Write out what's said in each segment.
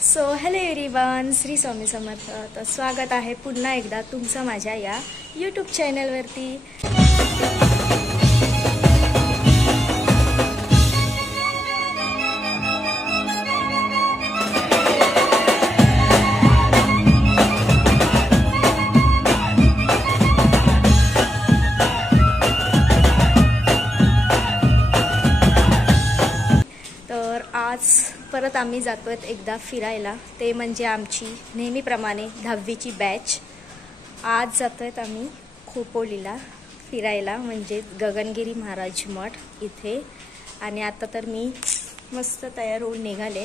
So hello everyone, Shri Swami Samarth. तर स्वागत आहे पुन्हा एकदा तुमचं माझ्या या यूट्यूब चॅनलवरती. तर आज परत आम्ही जातोय एकदा फिरायला. ते म्हणजे आमची नेहमीप्रमाणे 10वीची बॅच. आज जातोय आम्ही खोपोलीला फिरायला, म्हणजे गगनगिरी महाराज मठ इथे. आणि आता तर मी मस्त तयार होऊन निघाले.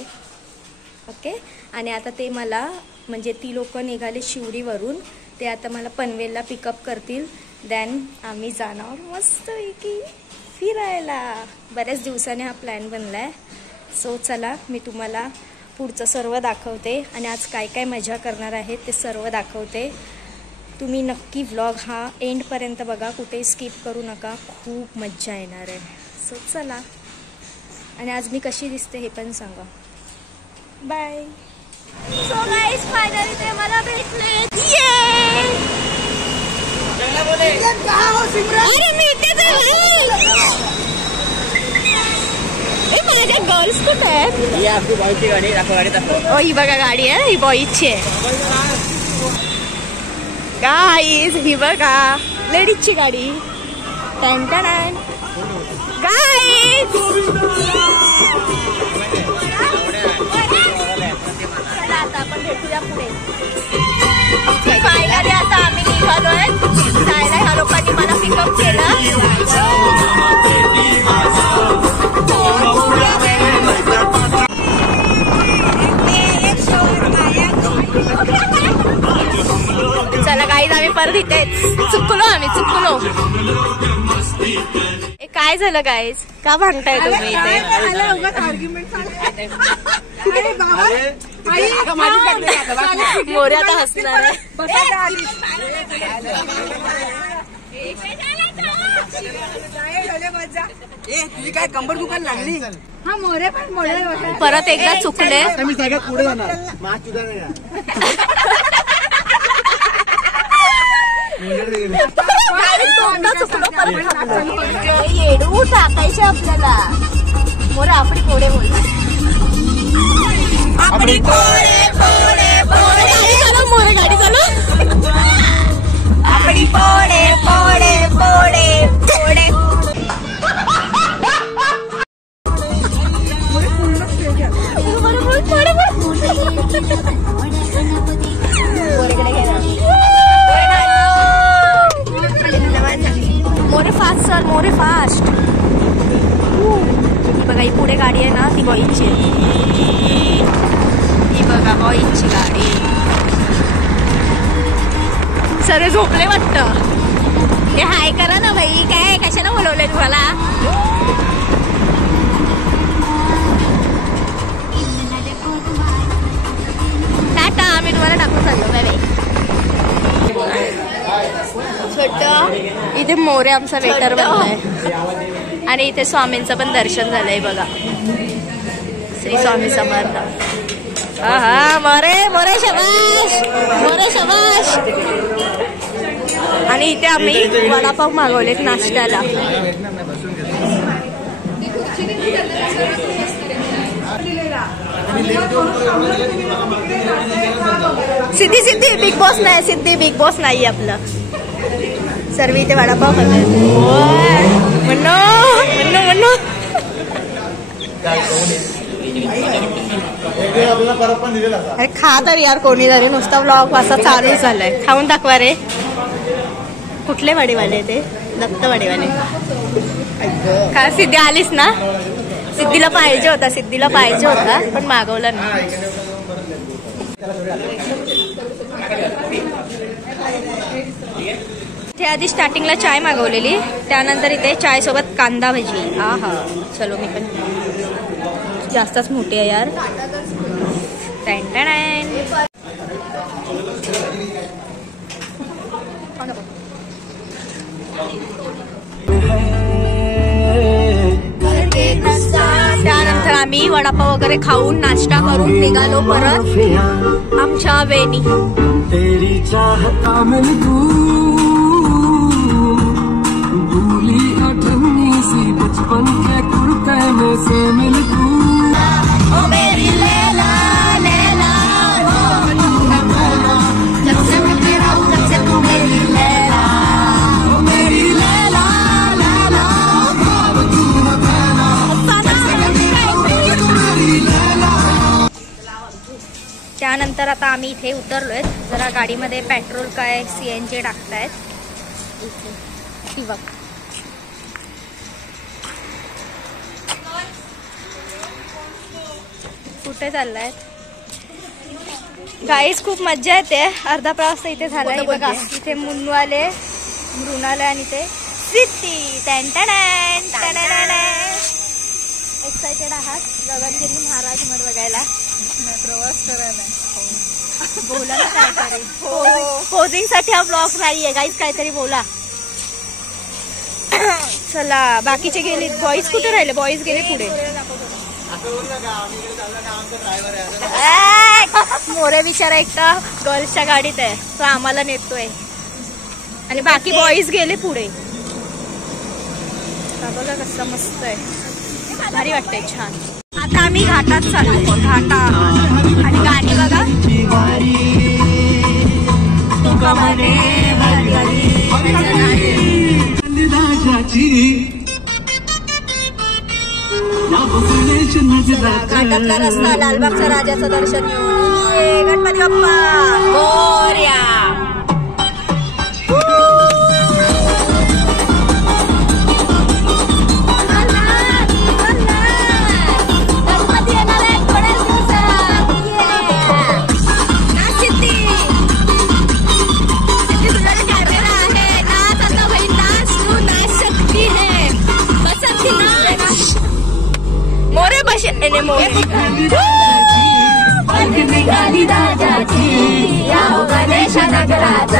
ओके. आणि आता ते मला म्हणजे ती लोक निघाले शिवडीवरून. ते आता मला पनवेलला पिकअप करतील. देन आम्ही जाणार मस्तपैकी फिरायला. बऱ्याच दिवसाने हा प्लॅन बनला आहे. सो चला, मी तुम्हाला पुढचं सर्व दाखवते आणि आज काय काय मजा करणार आहे ते सर्व दाखवते. तुम्ही नक्की व्लॉग हा एंडपर्यंत बघा, कुठेही स्किप करू नका. खूप मज्जा येणार आहे. सो चला. आणि आज मी कशी दिसते हे पण सांगा. बाय. सो गाईज, फायनली ते मला भेटले. माझ्या गर्ल्स कुठे आहेत? ही आपली बॉयची गाडी. गाडी दाखव. ही बघा गाडी आहे, ही बॉईजची आहे. गाईज ही बघा लेडीजची गाडी. टन टन गाईज. चला आता आपण भेटूया पुढे. फायनली आता आम्ही निघालोय जायला. ह्या लोकांनी मला पिकअप केलं. चला गाईज, आम्ही परत इथे चुकलो. काय झालं गाईज? का भांडताय तुम्ही इथे? मोरे आता हसणार आहे. तुझी काय कंबर दुखायला लागली? हा मोरे पण मोरे परत एकदा चुकले. मी सगळ्यात पुढे जाणार. येडू टाकायचे आपल्याला. मोरे आपली पोडे बोल. आपली पोडे पोडे पोडे चालू. मोरे गाडी चालू. आपली पोडे पोडे पोडे पोडे. मोरे फास्ट चल, मोरे फास्ट. ही बघा, ही पुढे गाडी आहे ना, ती बॉईजची. ही बघा बॉईजची गाडी. सगळे झोपले वाटतं. हे हाय करा ना भाई. काय कशाला बोलवलंय तुम्हाला? टाटा. आम्ही तुम्हाला टाकून चाललो. Bye bye. छोट इथे मोरे आमचा वेटर बनलाय. आणि इथे स्वामींचं पण दर्शन झालंय बघा. श्री स्वामी समर्थ. हा मोरे मोरे शबाश, मोरे शबाश. आणि इथे आम्ही वडापाव मागवले नाश्त्याला. सिद्धी सिद्धी बिग बॉस नाही. सिद्धी बिग बॉस नाही आपलं. सर्व इथे वडापाव खातात. म्हणो म्हणो म्हणो. अरे खा तर यार कोणीतरी. नुसता व्लॉग असा चालू झालाय. खाऊन दाखवा रे. कुठले वडेवाले ते? दत्त वडेवाले. का सिद्धी आलीस ना? सिद्धीला पाहिजे होता पण मागवला नाही. इथे आधी स्टार्टिंगला चाय मागवलेली, त्यानंतर इथे चाय सोबत कांदा भजी. हा हा. चलो, मी पण जास्तच मोठी आहे यार. त्यानंतर आम्ही वडापाव वगैरे खाऊन नाश्ता करून निघालो परत आमच्या वेनी. तेरी चाहता मैं तू भूली अठन्नी सी बचपन के कुर्ते में से मिल तू. ओ मेरी लैला लैला जब से मैं तेरा हूँ जब से तू मेरी लैला. ओ मेरी लैला लैला तू न कहना मेरी लैला. त्यानंतर आता आम्ही इथे उतरलोय. जरा गाडीमध्ये पेट्रोल काय CNG टाकतायत. बघ कुठे चाललायत गाईज. खूप मज्जा येते. अर्धा प्रवास इथे झालाय बघा. इथे मुन्नू आले, मृणाल आणि ते सिद्धी. एक्साइटेड आहात गगनगिरी महाराज मठ बघायला, प्रवास करायला. बोला ना काहीतरी. पोजिंग साठी हा ब्लॉग नाहीये गाईज, काहीतरी बोला. चला बाकीचे गेले. बॉईज कुठे राहिले? बॉईज गेले पुढे. मोरे बिचारा एकटा गर्ल्सच्या गाडीत आहे, तो आम्हाला नेतोय आणि बाकी बॉईज गेले पुढे. बघा कसं मस्त आहे, भारी वाटतंय, छान. आता आम्ही घाटात चाललो. घाटा आणि गाणी बघा. घाटातला रस्ता लालबागच्या राजाचं दर्शन घेऊन गणपती बाप्पा मोरया. गणपती येणार आहे थोड्याच दिवसात. नाच सिद्धी, सिद्धी तुझा कॅमेरा आहे. नाच आता भाई, नाच. तू नाच सकती है, बसंती नाच. मोरे बसे मोरे निघाली राजाची याव गणेश नगरात.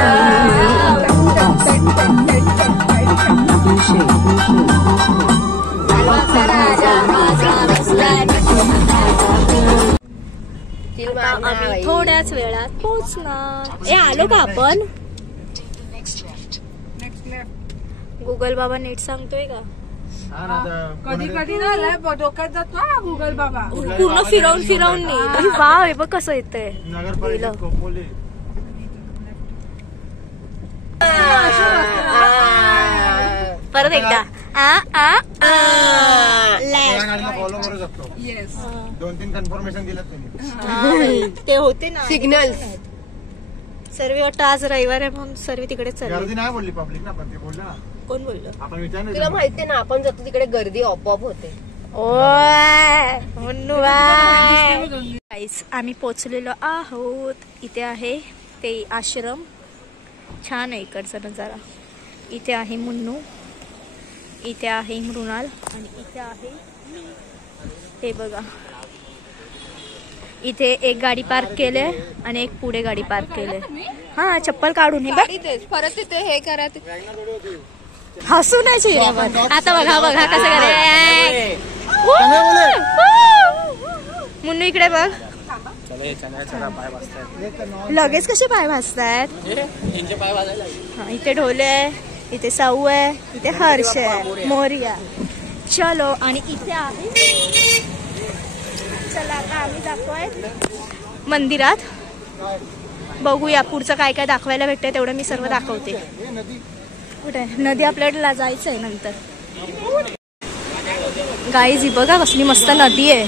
आम्ही थोड्याच वेळात पोहोचणार. आलो का आपण? गुगल बाबा नीट सांगतोय का? कधी कधी ना डोक्यात जातो ना गुगल बाबा. पूर्ण फिरवून नाही. वाव, हे बघ कसं येतंय. परत एकदा फॉलो करू शकतो. 2-3 कन्फर्मेशन दिलं तुम्ही. ते होते ना सिग्नल्स. सर्व वाटतं आज रविवार आहे म्हणून सर्व तिकडे चालले. गर्दी नाही बोलली पब्लिक ना, पण ते बोललं ना. कोण बोललं? आपण विचारलं. तुला माहितीये ना, आपण जातो तिकडे गर्दी आपोआप होते. आम्ही पोचलेलो आहोत. इथे आहे ते आश्रम, छान आहे इकडचा नजारा. इथे आहे मुन्नू, इथे आहे मृणाल आणि इथे आहे मी. हे बघा, इथे एक गाडी पार्क केले आणि एक पुढे गाडी पार्क केले. हा, चप्पल काढून. हे बघ परत तिथे हे करा. हसू नाही चेहऱ्यावर. आता बघा बघा कसं करे. मुन्नू इकडे बघ. लगेच कसे पाय भाजतायत. इथे ढोले आहे, इथे साऊ आहे, इथे हर्ष आहे, मोरिया. चलो. आणि इथे आहे. चला आता आम्ही दाखवाय मंदिरात. बघूया पुढचं काय काय दाखवायला भेटतंय, तेवढं मी सर्व दाखवते. कुठे नदी आपल्याला जायचंय नंतर. गाईज ही बघा कसली मस्त नदी आहे.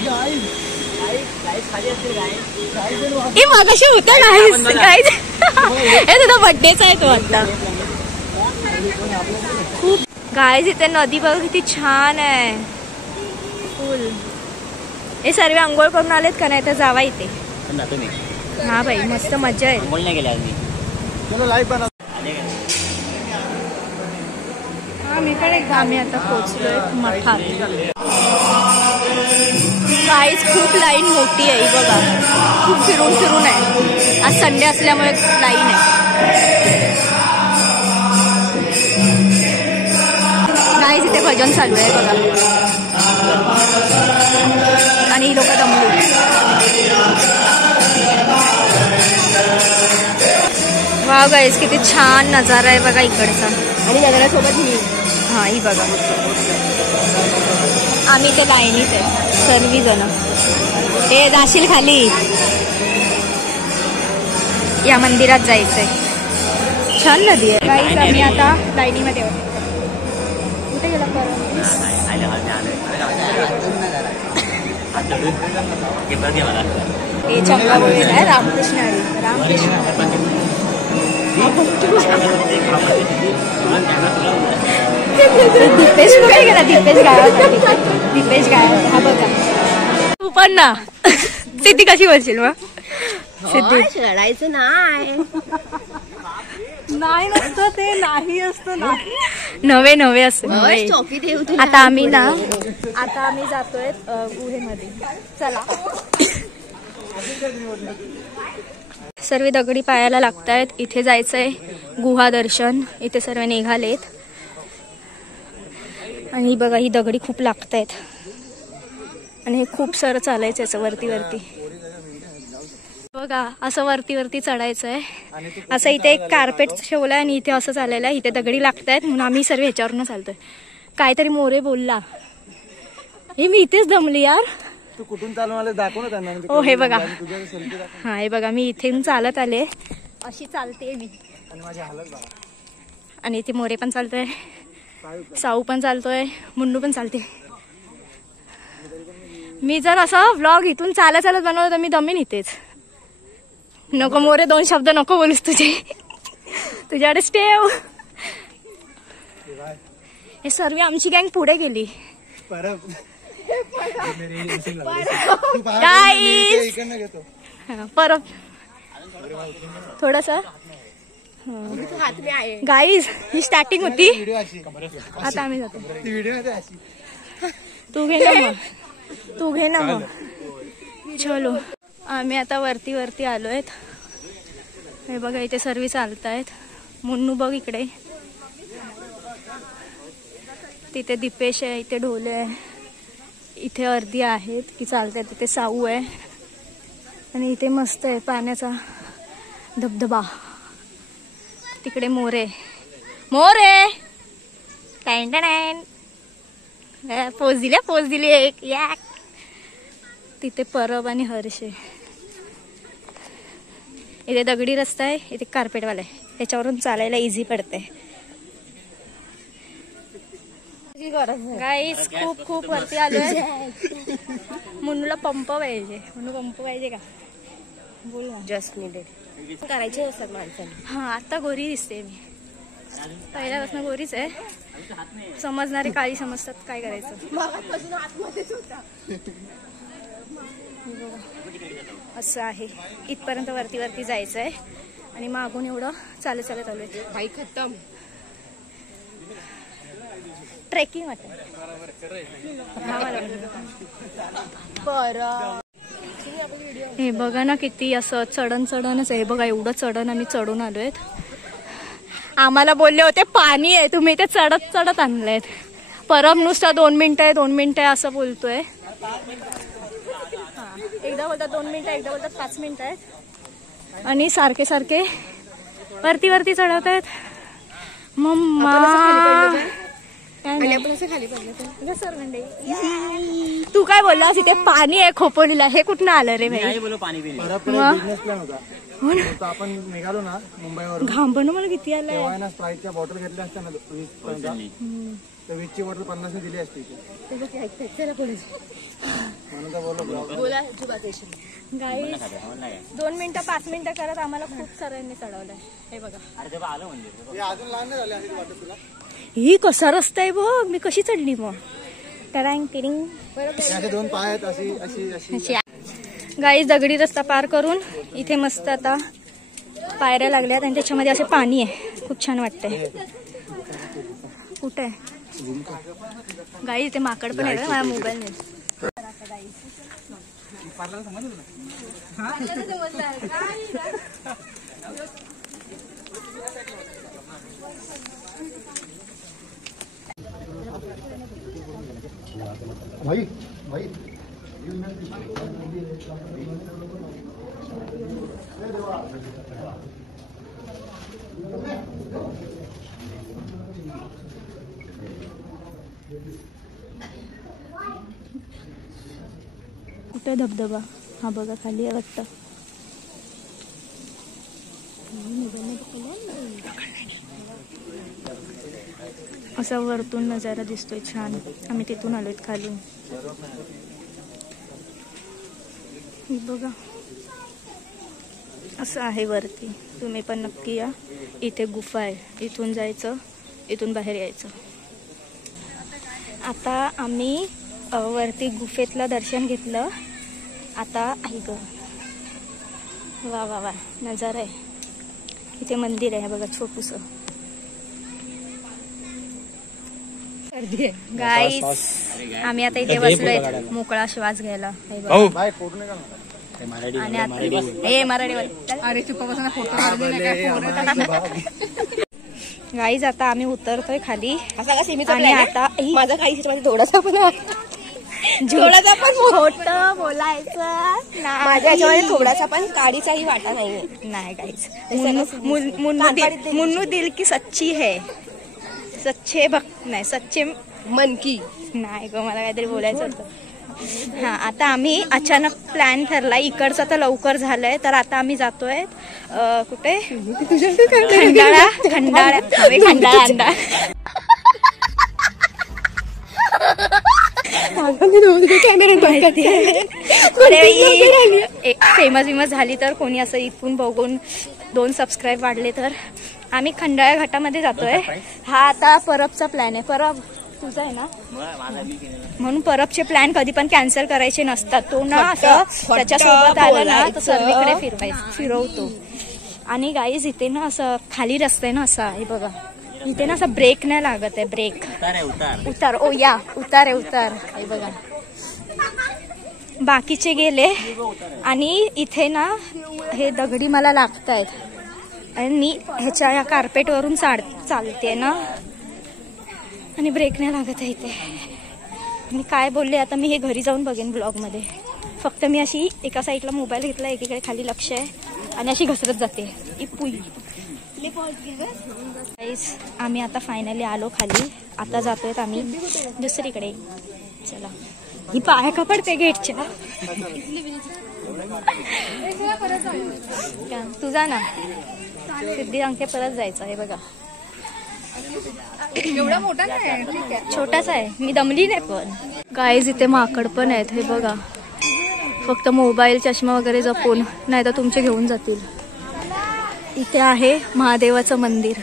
मगाशी होतं गाईज. गाईज हे तुझा बर्थडेचा आहे तो आता. खूप गाईज इथे नदी बघ किती छान आहे. फुल. हे सर्व आंघोळ करून आलेत का? नाही तर जावा इथे. हा भाई मस्त मजा आहे. आम्ही आता पोहोचलोय मठात. गाईज खूप लाईन मोठी आहे बघा. खूप फिरून आहे. आज संडे असल्यामुळे लाईन आहे. गाईज इथे भजन चालू आहे बघा आणि ही लोक दमली. वाव गाईस किती छान नजारा आहे बघा इकडचा. आणि नजाऱ्यासोबत ही बघा आम्ही ते लाईनीत आहे सर्वजण. हे जाशील खाली, या मंदिरात जायचंय. छान नदी आहे गाईस. आम्ही आता लाईनीमध्ये आहोत. कुठे गेला परत? हे चंद्रावळी आहे रामकृष्ण हरी. रामकृष्ण दीपेश कुठे गेला? दीपेश गायब. दीपेश गायब. हा बघा तू पण ना. सिद्धी कशी बोलशील मग? सिद्धी चढायचं नाही नसतं ते. नाही असतं ना. नवे असतं. आता आम्ही जातोय गुहेमध्ये. चला. सर्व दगडी पायाला लागतायत. इथे जायचंय गुहा दर्शन. इथे सर्व निघालेत आणि बघा ही दगडी खूप लागतायत आणि हे खूप सारं चालायचं याचं वरती बघा. असं वरती चढायचंय. असं इथे एक कार्पेट ठेवलंय आणि इथे असं चालायला. इथे दगडी लागतायत म्हणून आम्ही सर्व ह्याच्यावरून चालतोय. काहीतरी मोरे बोलला. हे मी इथेच दमली यार. तू कुठून चालून आले दाखव ना त्यांना. हो हे बघा. हा हे बघा मी इथून चालत आले. अशी चालते मी. आणि इथे मोरे पण चालतोय, साऊ पण चालतोय, मुन्नू पण चालते. मी जर असं व्लॉग इथून चालत बनवलं तर मी दमीन इथेच. नको मोरे 2 शब्द नको बोलूस तुझ्याकडे स्टेव. हे सर्व आमची गँग पुढे गेली. परत थोडस गाईज ही स्टार्टिंग होती. आता आम्ही जातो. तू घे ना मग. चलो आम्ही आता वरती आलोयत. हे बघा इथे सर्व चालतायत. मुन्नू बघ इकडे. तिथे दीपेश आहे, इथे ढोले आहे, इथे अर्धी आहेत की चालतात. तिथे साऊ आहे आणि इथे मस्त आहे पाण्याचा धबधबा. तिकडे मोरे पोज दिली एक याक. तिथे परब आणि हर्षे. इथे दगडी रस्ता आहे, इथे कार्पेटवाला आहे. त्याच्यावरून चालायला इझी पडते. गाईस खूप वरती आलोय. मुन्नूला पंप पाहिजे का? बोल ना. जस्ट नीडेड करायचे असतात माणसाने. हा आता गोरी दिसते मी. पहिल्यापासून गोरीच आहे. समजणारे काळी समजतात. काय करायचं. असं आहे. इथपर्यंत वरती जायचं आहे आणि मागून एवढं चालत आलोय. भाई खतम. ट्रेकिंग वाटत. हे बघा ना किती असं चढणच आहे. बघा एवढं चढण आम्ही चढून आलोय. आम्हाला बोलले होते पाणी आहे, तुम्ही इथे चढत आणलेत. परब नुसता 2 मिनिटं आहे असं बोलतोय. एकदा बोलतात 2 मिनिटं, एकदा बोलतात 5 मिनिटं आहेत आणि सारखे वरती चढवत आहेत. मम्मा तू काय बोललास? इथे पाणी आहे खोपोलीला. हे कुठनं आलं रे भाई? आपण निघालो ना मुंबईवरून. घाम पण मला किती आलाय. ना स्प्राईटच्या बॉटल घेतल्या असत्या ना 20 तर 20ची बॉटल 50 दिली असती. गाईस 2 मिनिटं 5 मिनिटं करत आम्हाला खूप साऱ्यांनी चढवलंय. हे बघा अजून लहान नाही झाले वाटत तुला. ही कसा रस्ता आहे बघ. मी कशी चढली मग. टरांग टिरिंग. 2 पाय आहेत अशी. गाईस दगडी रस्ता पार करून इथे मस्त आता पायऱ्या लागल्यात आणि त्याच्यामध्ये असे पाणी आहे. खूप छान वाटतंय. कुठे आहे गाईस? इथे माकड पण आहे. माझ्या मोबाईल नाही. भाई भाई कुठे धबधबा? हा बघा खाली आहे वाटतं. असा वरतून नजारा दिसतोय छान. आम्ही तिथून आलोय खालून. बघा असं आहे वरती. तुम्ही पण नक्की या. इथे गुफा आहे. इथून जायचं, इथून बाहेर यायचं. आता आम्ही वरती गुफेतलं दर्शन घेतलं. आता ऐक, वा वा वा नजारा आहे. इथे मंदिर आहे बघा छोटूस. गाईस आम्ही आता इथे बसलोय मोकळा श्वास घ्यायला. आणि आता अरे चुकापासून फोटो गाईज आता आम्ही उतरतोय खाली. आणि आता माझा काही थोडासा पण खोटं बोलायचं माझ्या याच्यामध्ये थोडासा पण काडीचाही वाटा नाही गाईज. मुन्नू दिल की सच्ची है, सच्चे भक्त नाही सच्चे मन की नाही ग. मला काहीतरी बोलायचं होतं. हा आता आम्ही अचानक प्लॅन ठरला. इकडचं तर लवकर झालंय तर आता आम्ही जातोय कुठे? खंडाळा. खंडाळा फेमस झाली तर कोणी असं इथून बघून 2 सबस्क्राईब वाढले तर आम्ही खंडाळा घाटामध्ये जातोय. हा आता परबचा प्लॅन आहे. परब तुझा आहे ना, म्हणून परबचे प्लॅन कधी पण कॅन्सल करायचे नसतात. तो ना असं त्याच्यासोबत आला ना तर सर्वीकडे फिरवतो. आणि गाईज इथे ना असं खाली रस्ता आहे ना असा. हे बघा इथे ना असं ब्रेक नाही लागत आहे. ब्रेक उतार ओ या उतार आहे उतार. हे बघा बाकीचे गेले आणि इथे ना हे दगडी मला लागतायत. आणि मी ह्याच्या या कार्पेट वरून चालते ना आणि ब्रेक नाही लागत आहे इथे. मी काय बोलले आता मी हे घरी जाऊन बघेन ब्लॉग मध्ये. फक्त मी अशी एका साईडला मोबाईल घेतला, एकीकडे खाली लक्ष आहे आणि अशी घसरत जाते. आम्ही आता फायनली आलो खाली. आता जातोय आम्ही दुसरीकडे. चला ही पाया का पडते गेटच्या. तुझा ना सिद्धी अंके परत जायचं. हे बघा एवढा मोठा नाही, छोटाच आहे. मी दमली नाही. पण गाईज इथे माकड पण आहेत. हे बघा फक्त मोबाईल चष्मा वगैरे जपून, नाही तर तुमचे घेऊन जातील. इथे आहे महादेवाचं मंदिर.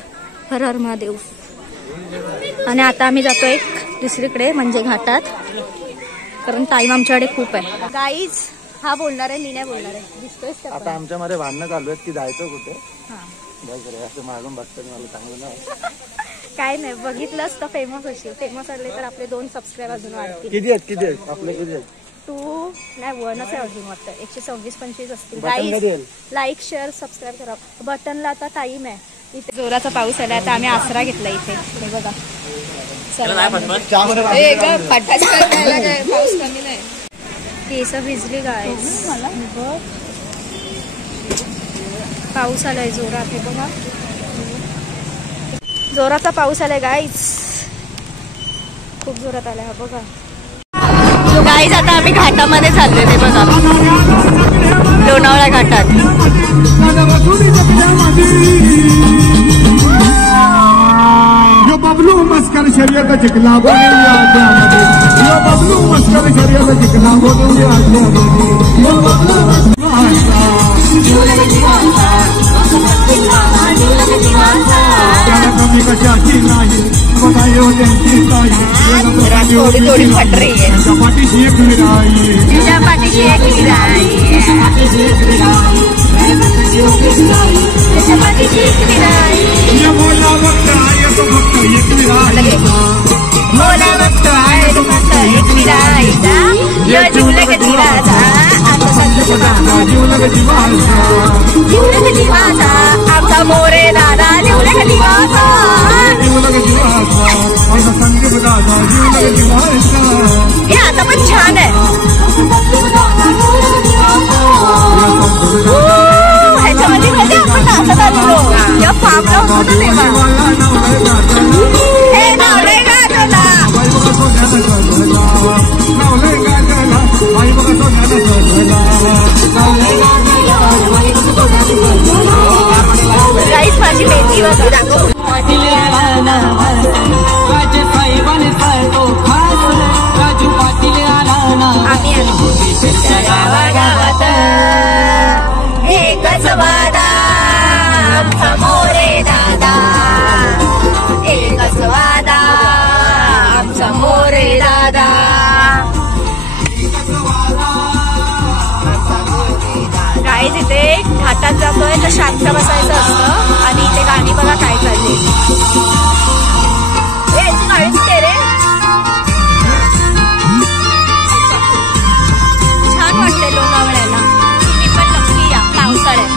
हर हर महादेव. आणि आता आम्ही जातोय दुसरीकडे म्हणजे घाटात, कारण टाइम आमच्याकडे खूप आहे. गाईज हा बोलणार आहे, मी नाही बोलणार आहे. दिसतोय आता आमच्यामध्ये भांडणं चालू आहेत की जायचं कुठे. असं मागून बघतं मला चांगलं नाही. काय नाही बघितलंच तर फेमस होशील. फेमस वाढले तर आपले 2 सबस्क्राईब अजून वाढतील. किती आहेत आपले किती आहेत? 2 नाही 1च आहे अजून वाटतं. 126-25 असतील. गाईज लाईक शेअर सबस्क्राईब करा. बटनला आता टाइम आहे. इथे जोराचा पाऊस आला. आता आम्ही आसरा घेतला इथे. हे बघा पाऊस कमी नाही. केस भिजली गाईज. पाऊस आलाय जोरात. हे बघा जोराचा पाऊस आलाय गाईज. खूप जोरात आलाय. हा बघा गाईज आता आम्ही घाटामध्ये चाललोय. ते बघा लोणावळा घाटात. बबलू मस्कर शर्यत जिंकला बोलूया आज्ञामध्ये. यो बबलू मस्कर शर्यत जिंकला बोलूया आज्ञामध्ये. यो बबलू त्याला कमी कशाची नाही बघायो त्यांची ताई. थोडी थोडी फटरी आहे. त्याच्या पाठीशी एक विराई. तुझ्या पाठीशी एक विराई. त्याच्या पाठीशी एक विराई. बोला भक्त आहे तो भक्त एक विराई. बोला भक्त आहे तो भक्त एक विराईचा. यो जीवलग जीवाचा जीवलग जीवाचा. जीवलग जीवाचा आमचा मोरे दादा. जीवलग जीवाचा. जीवलग जीवाचा आमचा संदीप दादा. हे आता पण छान आहे. ह्याच्यामध्ये मध्ये आपण नाचत आलो या फार्मला होतो तेव्हा. हे नावलंय का तुला? गाईस माझी मेहंदी वगैरे एकच वादा आमचा मोरे दादा, एकच वादा आमचा मोरे दादा. गाईज इथे घाटात जातोय तर शांत बसायचं असतं आणि इथे गाणी बघा काय चालली. याची गाडी दिसते रे, छान वाटते लोणावळ्याला. तुम्ही पण नक्की या पावसाळ्यात.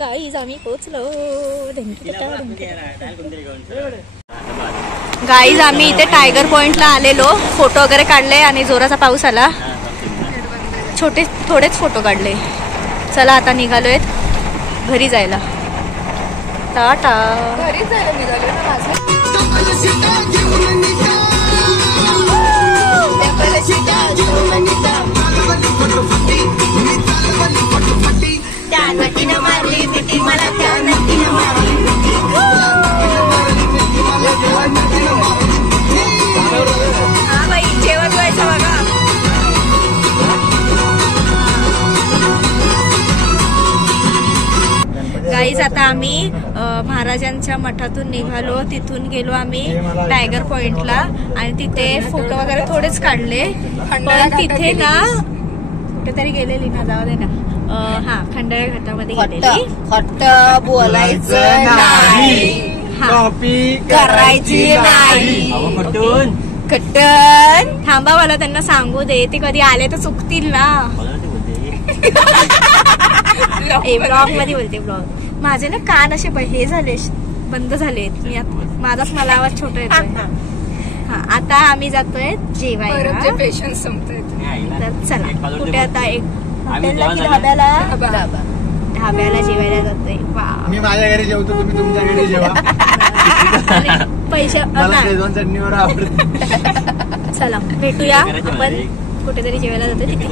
गाईज आम्ही पोचलो. गाईज आम्ही इथे टायगर पॉइंटला आलेलो, फोटो वगैरे काढले आणि जोराचा पाऊस आला. थोडेच फोटो काढले. चला आता निघालोय घरी जायला. टाटा. घरी जायला निघालो ना माझं. त्या नटीनं मारली मिठी मला, त्या नटीनं मारली मिठी. हा बाई जेवण व्हायचं बघा. गाईज आता आम्ही महाराजांच्या मठातून निघालो. तिथून गेलो आम्ही टायगर पॉइंटला आणि तिथे फोटो वगैरे थोडेच काढले. पण तिथे ना कुठेतरी गेलेली ना, जाऊ दे ना. हा खंडाळा घाटामध्ये गेलेली. फक्त बोलायचं नाही, कॉपी करायची नाही. कट्टन थांबा, मला त्यांना सांगू दे. ते कधी आले तर चुकतील ना. ब्लॉग मध्ये बोलते. ब्लॉग माझे ना कान असे हे झाले, बंद झालेत. मी माझाच मला आवाज छोटा येतोय. हा आता आम्ही जातोय जेवायला. पेशन्स संपतोय. तर चला कुठे आता एक ढाब्याला जेवायला जातोय. मी माझ्या घरी जेवतो, तुम्ही तुमच्या घरी जेवा. पैसे चटणीवर आवडत. चला भेटूया आपण कुठेतरी जेवायला जातोय तिथे.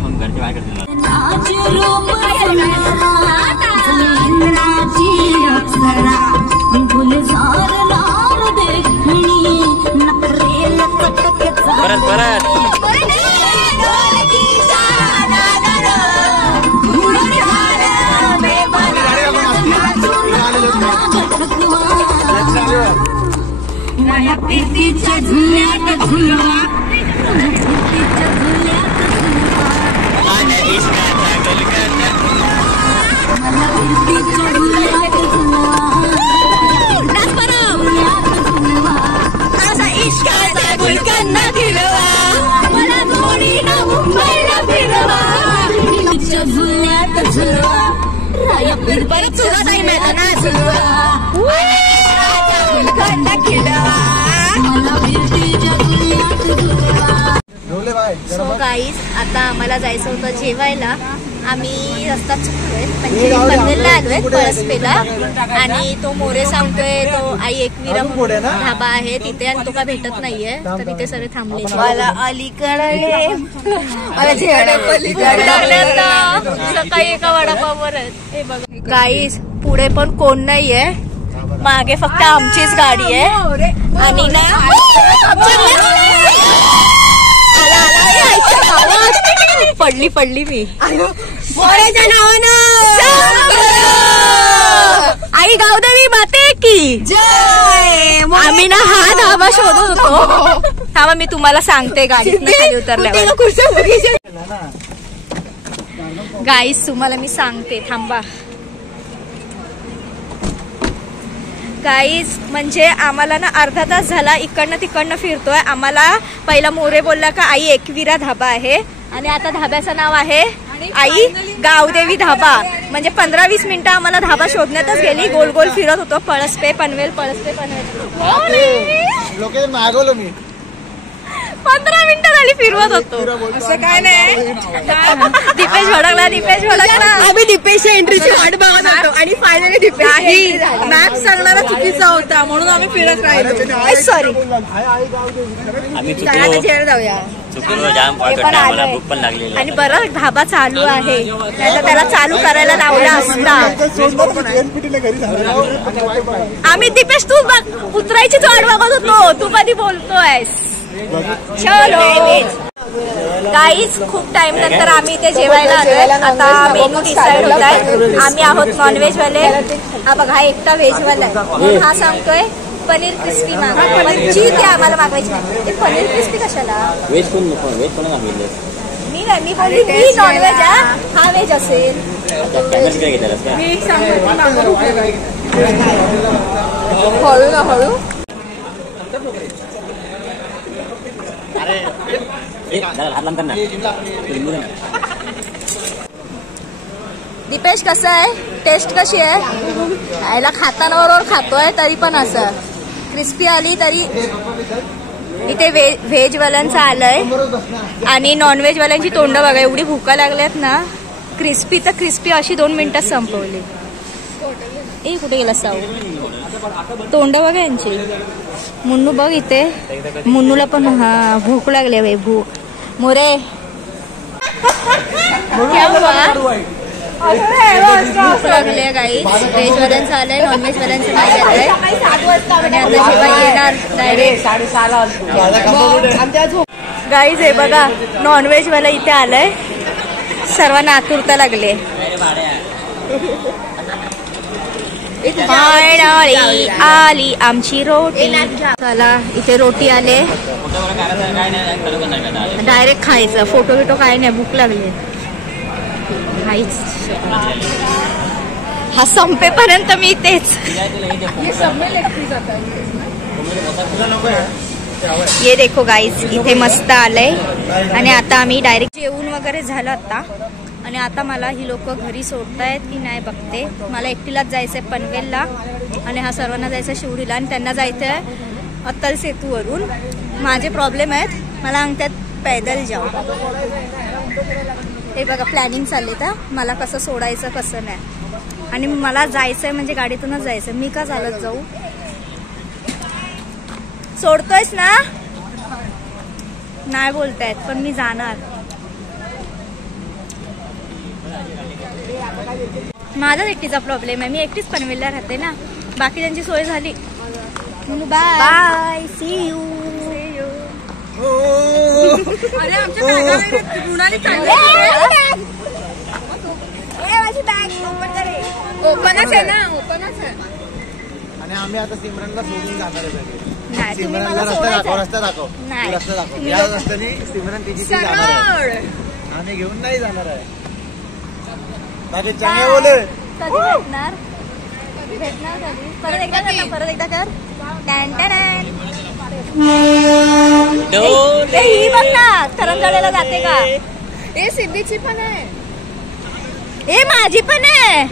सो गाईज आता आम्हाला जायचं होतं जेवायला. आम्ही रस्ता चुकलोय, म्हणजे पनवेलला आलोय पळसपेला. आणि तो मोरे सांगतोय तो आई एकविरा म्हणून ढाबा आहे तिथे, आणि तो का भेटत नाहीये. तर तिथे सगळे थांबले. मला अलीकडे सकाळी एका वडापाववर आहेत. हे बघा गाईज पुढे पण कोण नाहीये, मागे फक्त आमचीच गाडी आहे. आणि ना पडली मी मोरेच्या नावानं. आई गावदेवी माते की जय. आम्ही ना हा धाबा शोधत होतो. थांबा मी तुम्हाला सांगते गाडीतून खाली उतरल्यावर. गाईस तुम्हाला मी सांगते, थांबा. गाईज म्हणजे आम्हाला ना अर्धा तास झाला इकडनं तिकडनं फिरतोय. आम्हाला पहिला मोरे बोलला का आई एकविरा धाबा आहे, आणि आता धाब्याचं नाव आहे आई गावदेवी धाबा, म्हणजे 15-20 मिनिटं आम्हाला धाबा शोधण्यातच गेली. गोल गोल फिरत होतो. पळसपे पनवेल, पळसपे पनवेल. लोकेशन मागवलं मी. 15 मिनिटं झाली फिरवत होतो. असं काय नाही. दीपेश भडकला, दीपेश भडकला. आम्ही दीपेशच्या एंट्रीची वाट बघत होतो आणि फायनली दीपेश मॅप सांगणारा चुकीचा होता म्हणून आम्ही फिरत राहिलो. सॉरी, आम्ही जेवण जाऊया. चुकलो जाम आम्हाला भूक पण लागली. आणि बरं धाबा चालू आहे, नाहीतर त्याला चालू करायला लावला असता. आम्ही दीपेश तू उतरायचीच वाट बघत होतो, तू कधी बोलतोयस. चलो गाईज, खूप टाइम नंतर आम्ही इथे जेवायला आलोय. आता मेनू डिसाईड होत आहे. आम्ही आहोत नॉनव्हेज वाले. हा बघा, हा एकटा व्हेज वाला आहे. हा सांगतोय पनीर क्रिस्पी मागा, जी ते आम्हाला मागवायची नाही. पनीर क्रिस्पी कशाला? व्हेज कोण मागितले? मी नाही, मी बोलली मी नॉनव्हेज आहे, हा व्हेज असेल. काय घेतलं? मी एक सांगतो, हळू ना हळू. दीपेश कसं आहे? टेस्ट कशी आहे? यायला खाताना बरोबर खातोय तरी पण असं क्रिस्पी आली तरी. इथे व्हेज वाल्यांचं आलंय आणि नॉनव्हेज वाल्यांची तोंड बघा, एवढी भुका लागल्यात ना. क्रिस्पी तर क्रिस्पी अशी 2 मिनिटात संपवली. ए कुठे गेला साऊ? तोंड बघा यांची. मुन्नू बघ इथे, मुन्नूला पण हा भूक लागली बाई, भूक. मोरे भूक लागली गाई. व्हेज वाल्यांचं आलंय, नॉनव्हेज वाल्यांचं नाही आलंय. आणि आता जेव्हा येणार डायरेक्ट गाईज, हे बघा नॉनव्हेज वाला इथे आलंय. सर्वांना आतुरता लागले. फायनली आली आमची रोटी. चला इथे रोटी आले, डायरेक्ट खायचं. फोटो बिटो काय नाही, भूक लागली. हा संपेपर्यंत मी इथेच. ये देखो गाईज, इथे मस्त आलंय. आणि आता आम्ही डायरेक्ट जेवून वगैरे झालं आता. आणि आता मला ही लोक घरी सोडतायत की नाही बघते. मला एकटीलाच जायचंय पनवेलला आणि हा सर्वांना जायचं शिवडीला. आणि त्यांना जायचंय अत्तल सेतूवरून. माझे प्रॉब्लेम आहेत, मला सांगतात पैदल जाऊ. हे बघा प्लॅनिंग चालले तर मला कसं सोडायचं कसं नाही. आणि मला जायचंय म्हणजे गाडीतूनच जायचंय. मी का चालत जाऊ? सोडतोयस ना? नाही बोलतायत पण मी जाणार. माझा एकटीचा प्रॉब्लेम आहे, मी एकटीच पनवेलला राहते ना. बाकी त्यांची सोय झाली. Bye bye, see you. अरे आमच्या रुणाली चालली. ओपनच आहे ना, ओपनच आहे. आणि आम्ही आता सिमरनला सोडून जाणार आहे. नाही, तुम्ही मला रस्ता सोडायचं दाखव. नाही. रस्ता दाखव. या रस्त्याने सिमरन तिची जाणार आहे. आम्ही घेऊन नाही जाणार आहे. बाकी चांगले बोले. कधी भेटणार? भेटणार कधी? परत एकदा कर ना, परत एकदा कर. ही बघ ना, करंजवाड्याला जाते का? ए सिद्धीची पण आहे. हे माझी पण आहे.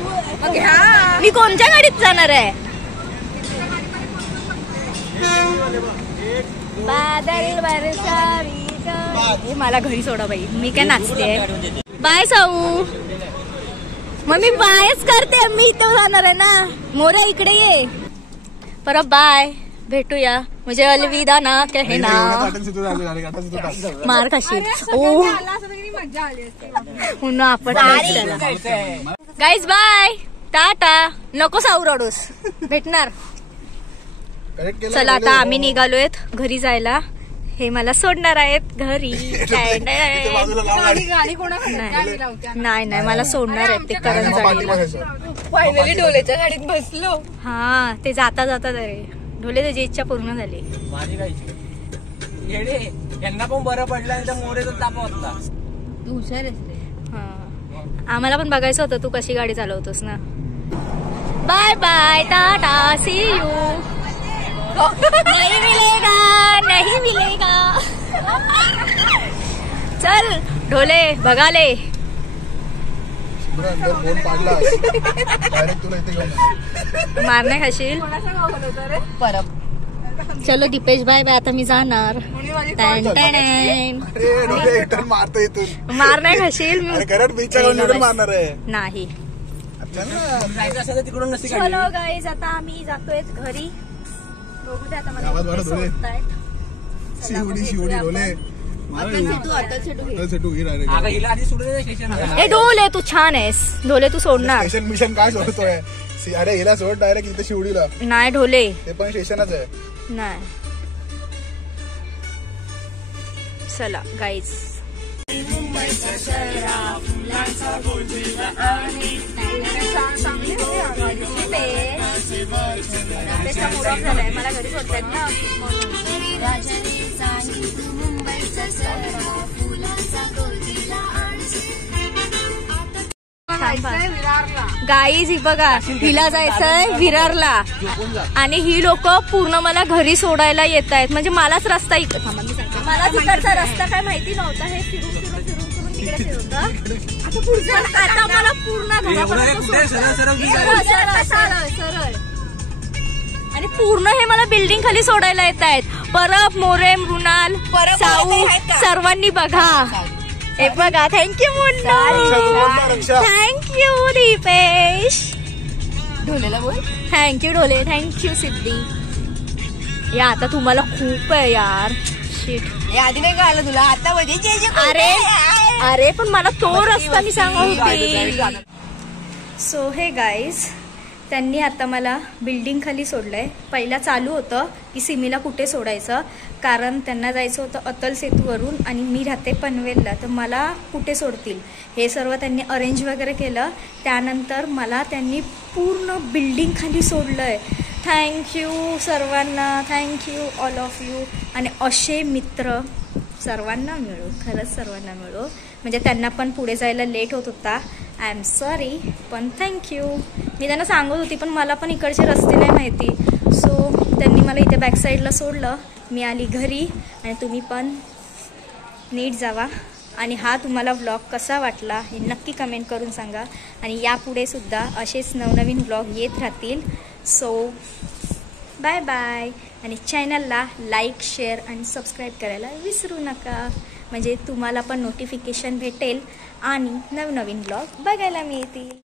मी कोणत्या गाडीत जाणार आहे? बादल बरसावी. मला घरी सोडा बाई, मी काय नाचते. बाय साऊ. मग मी बायच करते, मी इथं जाणार आहे ना. मोरे इकडे ये. परत बाय, भेटूया. मुझे अलविदा ना कहना. मार खाशी. पुन्हा आपण गाईज बाय, टाटा. नको साऊ रडूस, भेटणार. चला आता आम्ही निघालोयत घरी जायला. हे मला सोडणार आहेत घरी. नाही नाही, मला सोडणार आहेत ते करंजवाडीला. फायनली डोलेच्या गाडीत बसलो. हा, ते जाता जाता तरी ढोले त्याची इच्छा पूर्ण झाली. यांना पण बरं पडलं, मोरेचा ताप होता. तू हुशार आहेस रे. हा, आम्हाला पण बघायचं होतं तू कशी गाडी चालवतोस ना. Bye bye, tata, see you. नहीं मिलेगा, नहीं मिलेगा. चल ढोले बघाले. फोन पाडला डायरेक्ट तुला इथे घेऊन मारणे खाशील परत चलो दीपेश बाय बाय आता मी जाणार मारतो इथून मारणे खाशील मी करत बीचला जाऊन मारणार आहे नाही तिकडून नसती चलो गाईज आता आम्ही जातोय घरी बघू दे आता मला शिवडी ढोले ए ढोले तू छान आहेस ढोले तू सोडणार स्टेशन मिशन काय सोडतोय अरे हिला सोड डायरेक्ट इथे शिवडीला नाही ढोले ते पण स्टेशनच आहे नाही चला गाईज मला घरी सोडतायत ना गाईज ही बघा हिला जायचंय विरारला आणि ही लोक पूर्ण मला घरी सोडायला येत आहेत म्हणजे मलाच रस्ता मला तिकडचा रस्ता काय माहिती नव्हता हे फिरून तिकडे फिरवतं आता पुढचा आता मला पूर्ण सरळ आणि पूर्ण हे मला बिल्डिंग खाली सोडायला येत आहेत परब मोरे मृणाल साऊ सर्वांनी बघा हे बघा थँक्यू मुन्ना थँक्यू दीपेश ढोलेला बोल थँक्यू ढोले थँक्यू सिद्धी या आता तुम्हाला खूप आहे यार शिट आधी नाही कळालं तुला आता अरे अरे पण मला तो रस्ता मी सांगत होती सो हे गाईज त्यांनी आता मला बिल्डिंग खाली सोडलंय पहिला चालू होतं की सिमीला कुठे सोडायचं कारण त्यांना जायचं होतं अतल सेतूवरून आणि मी राहते पनवेलला तर मला कुठे सोडतील हे सर्व त्यांनी अरेंज वगैरे केलं त्यानंतर मला त्यांनी पूर्ण बिल्डिंग खाली सोडलंय थँक्यू सर्वांना थँक्यू ऑल ऑफ यू आणि असे मित्र सर्वांना मिळो खरंच सर्वांना मिळो म्हणजे त्यांना पण पुढे जायला लेट होत होता आय एम सॉरी पण थँक्यू मी त्यांना सांगत होती पण मला पण इकडचे रस्ते नाही माहिती सो त्यांनी मला इथे बॅकसाईडला सोडलं मी आली घरी आणि तुम्ही पण नीट जावा आणि हा तुम्हाला व्लॉग कसा वाटला हे नक्की कमेंट करून सांगा आणि यापुढे सुद्धा असेच नवनवीन व्लॉग येत राहतील सो बाय बाय आणि चॅनलला लाईक शेअर आणि सबस्क्राईब करायला विसरू नका म्हणजे तुम्हाला पण नोटिफिकेशन भेटेल आणि नवनवीन ब्लॉग बघायला मिळतील